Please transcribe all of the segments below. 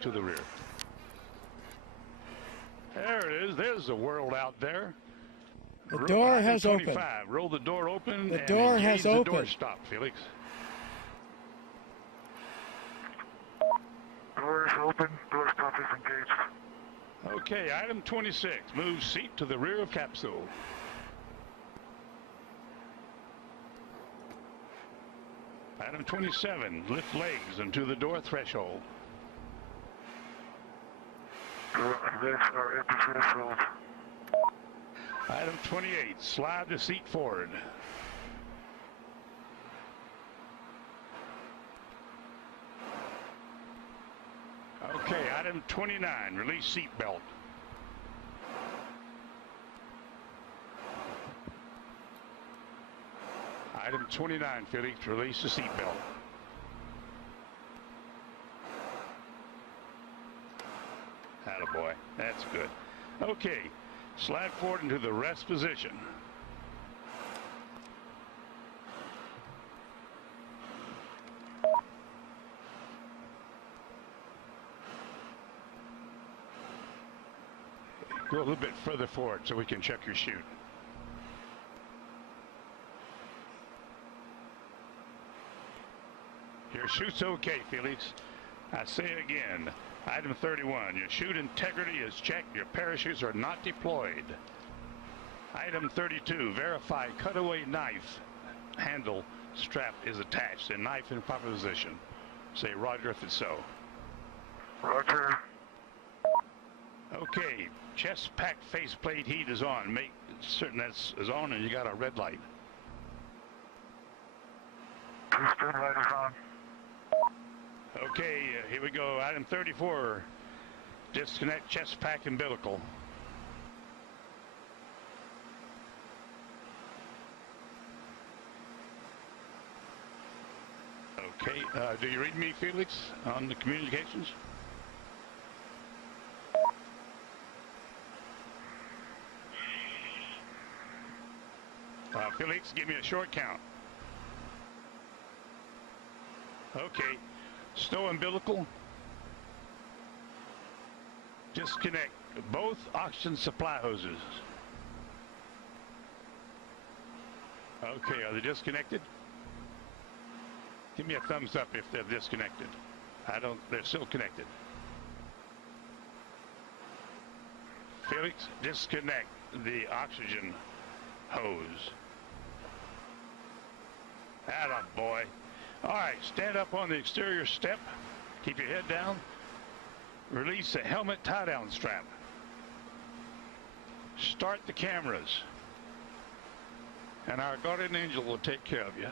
to the rear. There it is. There's the world out there. The door has opened. Roll the door open. The door has opened. The door stop, Felix. Door is open. Door stop is engaged. Okay, item 26. Move seat to the rear of capsule. Item 27. Lift legs into the door threshold. Legs are at the threshold. Item 28. Slide the seat forward. Okay, item 29. Release seat belt. Item 29, Felix, release the seat belt. Attaboy, that's good. Okay, slide forward into the rest position. Go a little bit further forward so we can check your chute. Your chute's okay, Felix. I say again, item 31, your chute integrity is checked. Your parachutes are not deployed. Item 32, verify cutaway knife handle strap is attached and knife in proper position. Say Roger if it's so. Roger. Okay, chest pack faceplate heat is on. Make certain that's on and you got a red light. Red light is on. Okay, here we go. Item 34, disconnect chest pack umbilical. Okay, do you read me, Felix, on the communications? Felix, give me a short count. Okay. Stow umbilical. Disconnect both oxygen supply hoses. Okay, are they disconnected? Give me a thumbs up if they're disconnected. They're still connected. Felix, disconnect the oxygen hose. Attaboy. All right, stand up on the exterior step. Keep your head down. Release the helmet tie-down strap. Start the cameras. And our guardian angel will take care of you.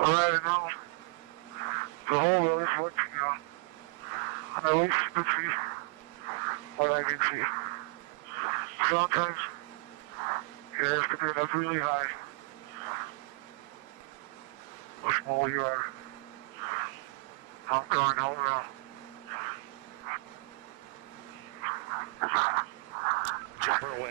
All right, now the whole road is working now. And at least you can see what I can see. Sometimes you have to get up really high. The smaller you are. I'm going home now. Jumper away.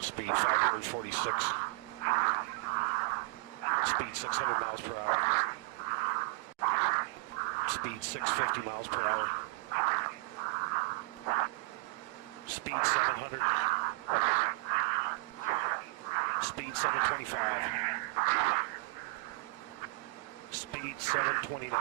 Speed 546. Speed 600 miles per hour. Speed 650 miles per hour. Speed 700. Speed 725. Speed 729.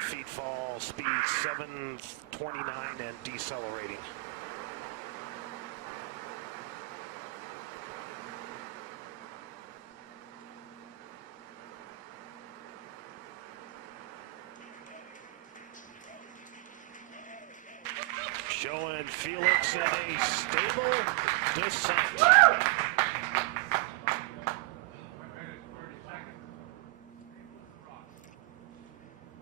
Feet fall, speed 729 and decelerating. Showing Felix in a stable descent.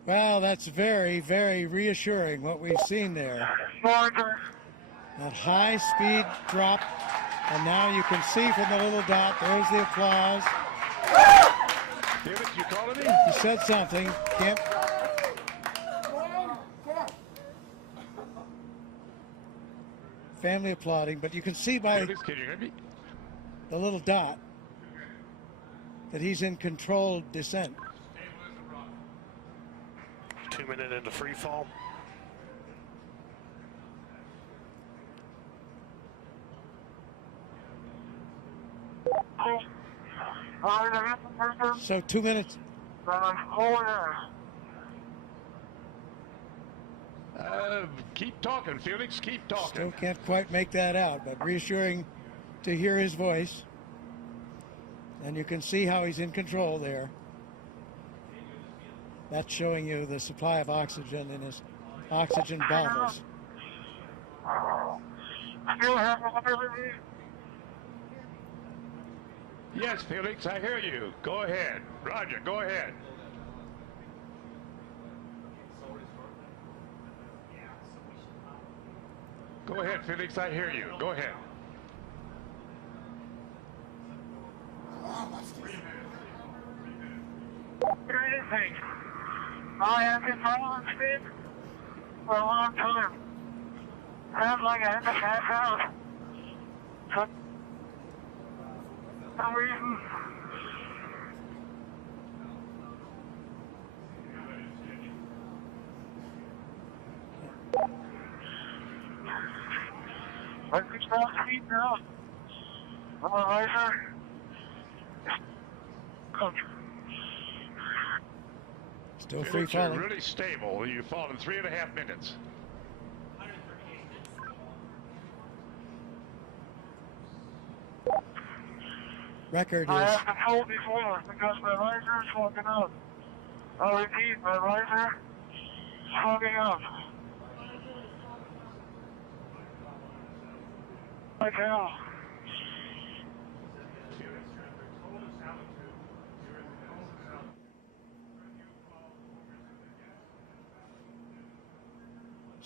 Well, that's very, very reassuring what we've seen there. That high speed drop, and now you can see from the little dot, there's the applause. Felix, you calling me? He said something. Can't. Family applauding, but you can see by Felix, can you hear me? the little dot that he's in controlled descent. 2 minutes into free fall. So 2 minutes. Keep talking, Felix. Keep talking. Still can't quite make that out, but reassuring to hear his voice. And you can see how he's in control there. That's showing you the supply of oxygen in his oxygen bottles. Yes, Felix, I hear you. Go ahead. Roger, go ahead. Go ahead, Felix, I hear you. Go ahead. I have been following speed for a long time. Sounds like I had to pass out. For some reason. I can stop speed now. Riser. Still free Felix, you're falling. really stable. You've fallen 3.5 minutes. Record I is have been told before because my riser is fogging up. I'll repeat, my riser is fogging up. I tell.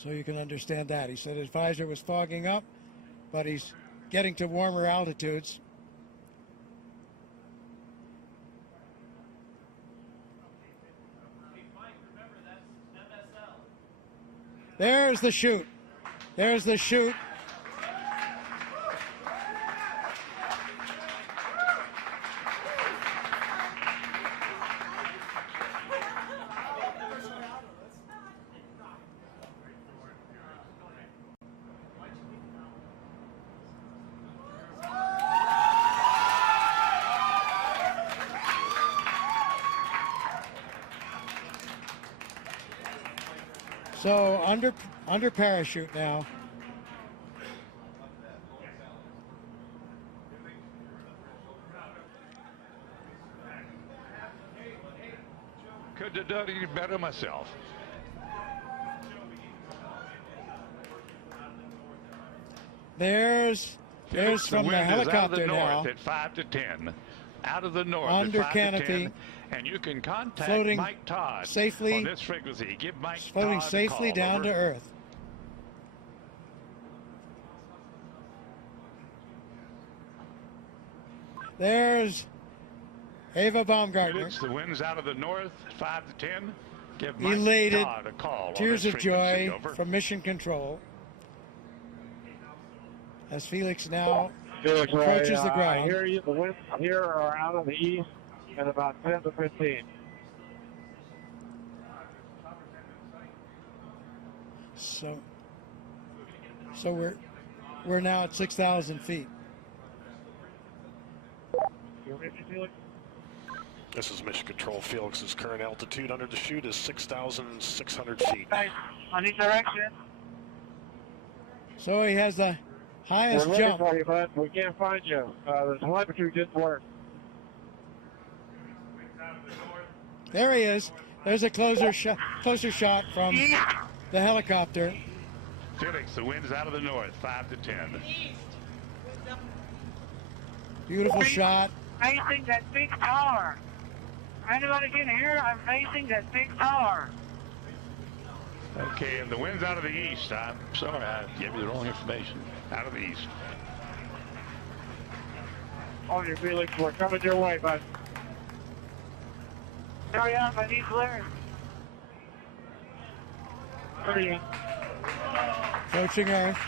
so you can understand that. He said his visor was fogging up, but he's getting to warmer altitudes. There's the chute. There's the chute. So under parachute now. Could have done it better myself. There's from the helicopter now. At 5 to 10. Out of the north Under at 5 canopy, to 10, and you can contact floating Mike Todd safely, on this frequency. Give Mike floating Todd safely a call. down Over. to Earth. There's Ava Baumgartner. Felix, the wind's out of the north, 5 to 10. Give Mike Elated, Todd a call. tears on of this joy frequency. Over. from Mission Control. As Felix now Felix, approaches the I ground. hear you. The winds here are out of the east at about 10 to 15. So we're now at 6,000 feet. You ready, Felix? This is Mission Control. Felix's current altitude under the chute is 6,600 feet. Hey, I need direction. So he has the highest We're looking jump. for you, bud. We can't find you. The telemetry didn't work. There he is. There's a closer shot from the helicopter. Felix, the wind's out of the north, 5 to 10. Beautiful shot. Facing that big tower. Anybody can hear? I'm facing that big tower. Okay, and the wind's out of the east. I'm sorry, I gave you the wrong information. Out of the east. On your Felix, we're coming your way, bud. Hurry up, I need clearance. Hurry up. Approaching Earth.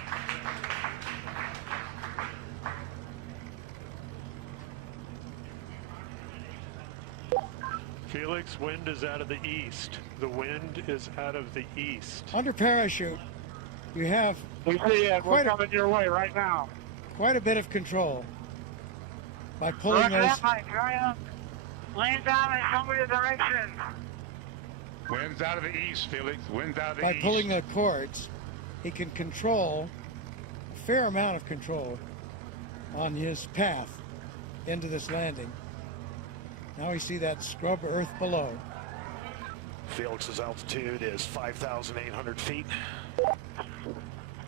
Felix, wind is out of the east. The wind is out of the east. Under parachute, you have We see it. We're coming your way right now. quite a bit of control by pulling Roger those. that, Mike. Hurry up. Land down and show me the direction. Wind's out of the east, Felix. Wind's out of the By east. pulling the cords, he can control a fair amount of control on his path into this landing. Now we see that scrub earth below. Felix's altitude is 5,800 feet.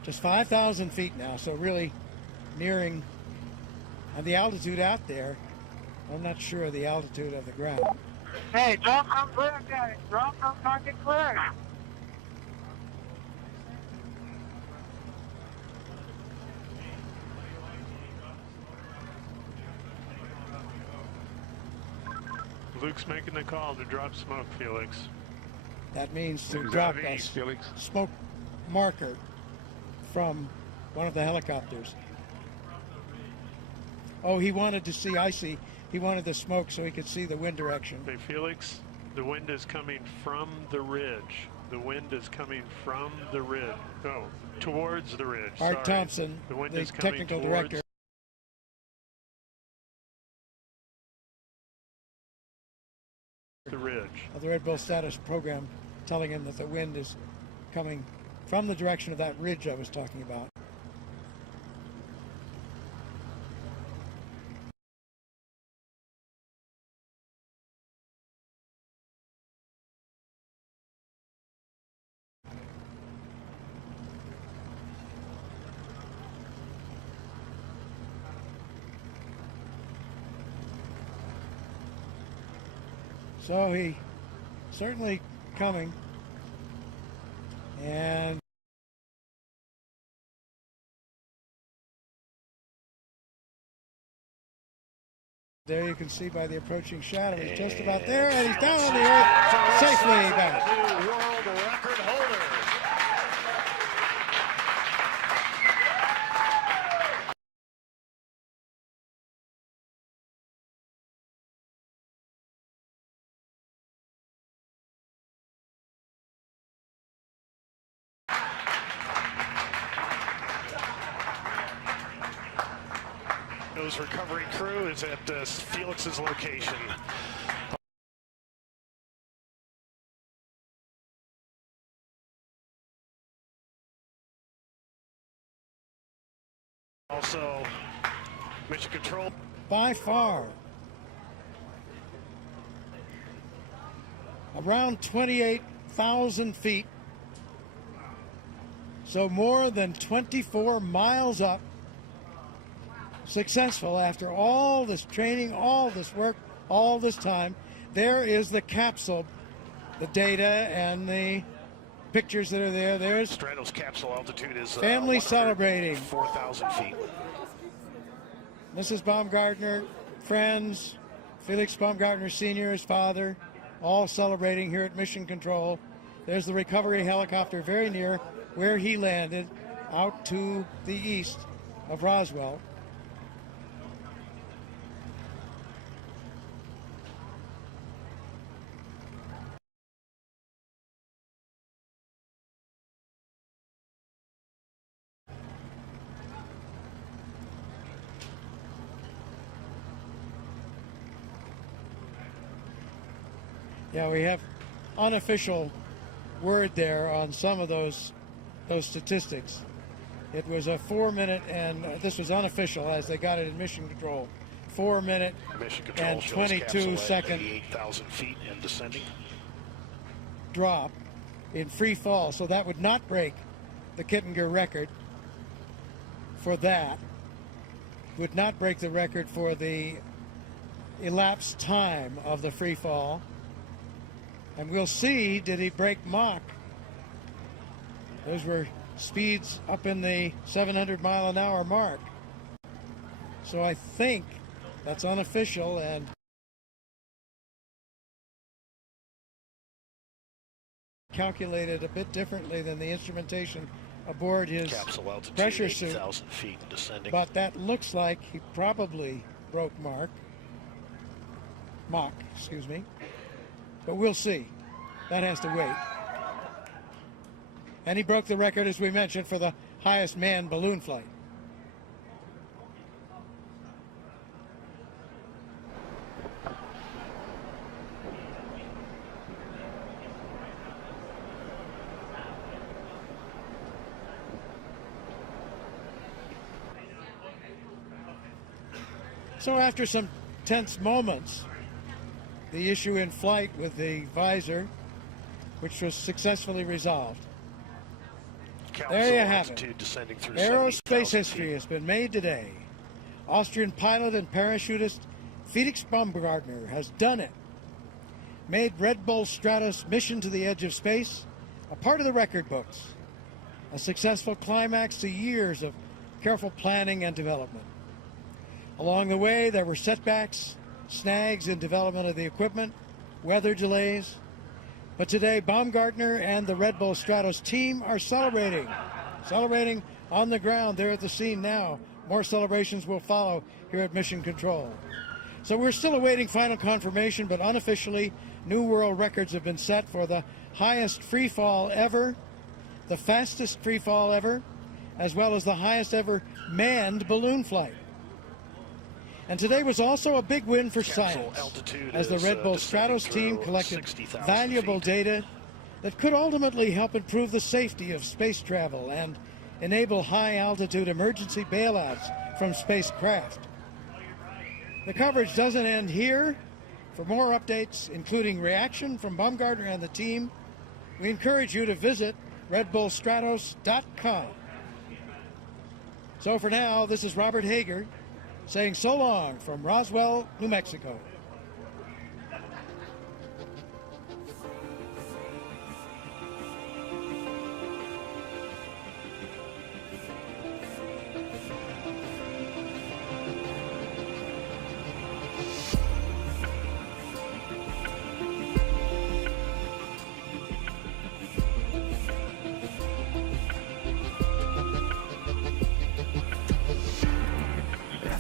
Just 5,000 feet now, so really nearing, and the altitude out there, I'm not sure of the altitude of the ground. Hey, don't come clear, guys. Don't come fucking clear. Luke's making the call to drop smoke, Felix. That means to Wind's drop out of the a east, Felix. smoke marker from one of the helicopters. Oh, he wanted to see, I see. He wanted the smoke so he could see the wind direction. Hey, Felix, the wind is coming from the ridge. The wind is coming from the ridge. Oh, towards the ridge. Art Sorry. Thompson, The wind the is coming technical towards director the ridge. of the Red Bull Stratos program, telling him that the wind is coming from the direction of that ridge I was talking about. So he certainly coming, and there you can see by the approaching shadow, he's just about there, and he's down on the earth safely back. New world record holder. His recovery crew is at Felix's location. Also, mission control. By far, around 28,000 feet, so more than 24 miles up. Successful after all this training, all this work, all this time. There is the capsule, the data and the pictures that are there. There's Stratos capsule altitude is family celebrating. 4,000 feet. Mrs. Baumgartner, friends, Felix Baumgartner Sr., his father, all celebrating here at Mission Control. There's the recovery helicopter very near where he landed, out to the east of Roswell. Yeah, we have unofficial word there on some of those statistics. It was a 4 minute, and this was unofficial as they got it in Mission Control. 4 minute Mission control and shows 22 capsule at second 88,000 feet and descending. drop in free fall, so that would not break the Kittinger record for that. Would not break the record for the elapsed time of the free fall. And we'll see, did he break Mach? Those were speeds up in the 700-mile-an-hour mark. So I think that's unofficial and calculated a bit differently than the instrumentation aboard his capsule altitude, pressure suit. 8,000 feet and descending. But that looks like he probably broke Mach, excuse me. But we'll see. That has to wait. And he broke the record, as we mentioned, for the highest manned balloon flight. So after some tense moments, the issue in flight with the visor, which was successfully resolved. Capsule there you have it. Descending through Aerospace history has been made today. Austrian pilot and parachutist Felix Baumgartner has done it. Made Red Bull Stratos mission to the edge of space a part of the record books. A successful climax to years of careful planning and development. Along the way, there were setbacks, snags in development of the equipment, weather delays. But today, Baumgartner and the Red Bull Stratos team are celebrating on the ground. They're at the scene now. More celebrations will follow here at Mission Control. So we're still awaiting final confirmation, but unofficially, new world records have been set for the highest free fall ever, the fastest free fall ever, as well as the highest ever manned balloon flight. And today was also a big win for science, as the Red Bull Stratos team collected valuable data that could ultimately help improve the safety of space travel and enable high-altitude emergency bailouts from spacecraft. The coverage doesn't end here. For more updates, including reaction from Baumgartner and the team, we encourage you to visit redbullstratos.com. So for now, this is Robert Hager, saying so long from Roswell, New Mexico.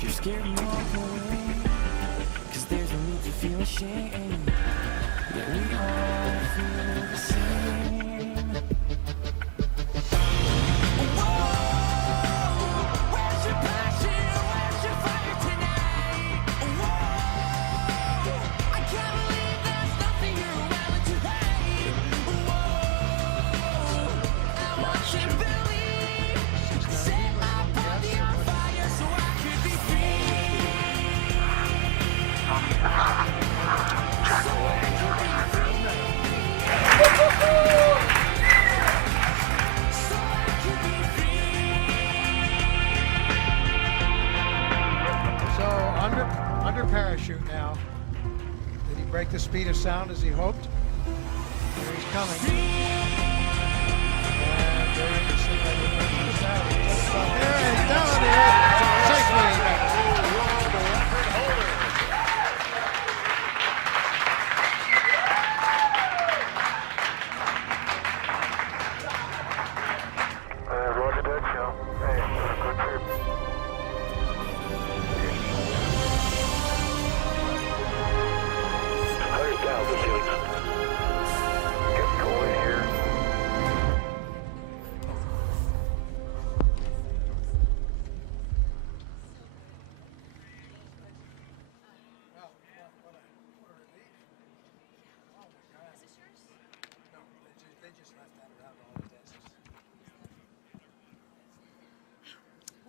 Scared and walk away, 'cause there's no need to feel ashamed. Yeah, we all feel the same. Whoa, where's your passion? Where's your fire tonight? Whoa, I can't believe there's nothing you're willing to hate. Whoa, I want you to believe. Set my body on fire so I could be free. So under parachute now. Did he break the speed of sound as he hoped? Here he's coming.